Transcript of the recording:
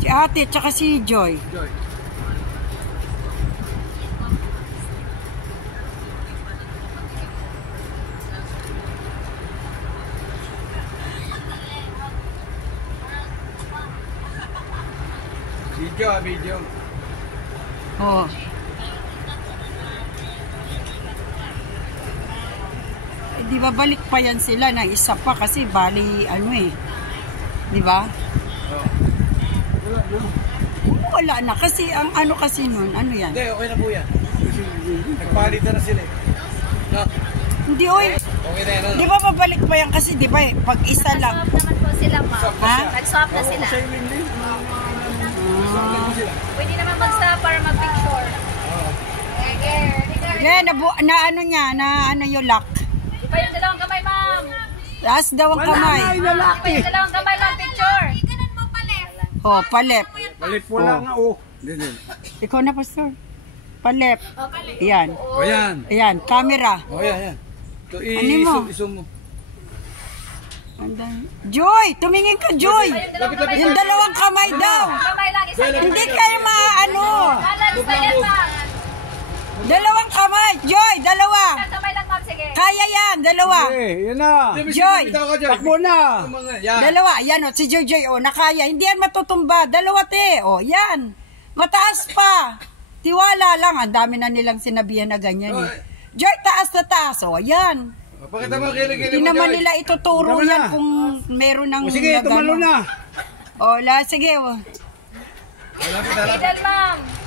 Si ate, tsaka si Joy. Video. Oh. Di ba balik pa yan sila na isa pa kasi bali ano eh. Di ba? Wala na kasi ang ano kasi nun, ano yan? Hindi, okay na po yan. Nagpalitan na sila eh. No? Hindi oy. Okay na yan. Di ba mabalik pa yan kasi di ba pag isa lang. Nag-swap naman po sila, ma'am. Ha? Nag-swap na sila. Pwede naman mag-stop para mag-picture. Yeah, na ano niya, na ano yung lock. Iba yung dalawang kamay, ma'am. Taas daw ang kamay. Iba yung dalawang kamay, ma'am. Picture. Oh, palep. Balik po lang nga oh. Ikaw na, pastor. Palep. Ayan. O yan. Ayan, camera. O yan. Ito, Ano mo? isum mo. Joy! Tumingin ka, Joy! Lapit. Yung dalawang kamay daw. Kamay lang, isa. Hindi kayo maano. Balance na yan, ma'am. Dalawang kamay. Joy, dalawa. Kamay lang, ma'am. Sige. Kaya yan, dalawa. Yan na. Joy. Takbo na. Yan. Dalawa. Yan o, si Joy, o, nakaya. Hindi yan matutumba. Dalawa, te. O, yan. Mataas pa. Tiwala lang. Ang dami na nilang sinabihan na ganyan eh. Joy, taas na taas. O, yan. Pakita mo, kilig Hindi naman nila ituturo yan kung meron ng... Sige, tumalo na. O, sige. Lapit. Middle, ma'am.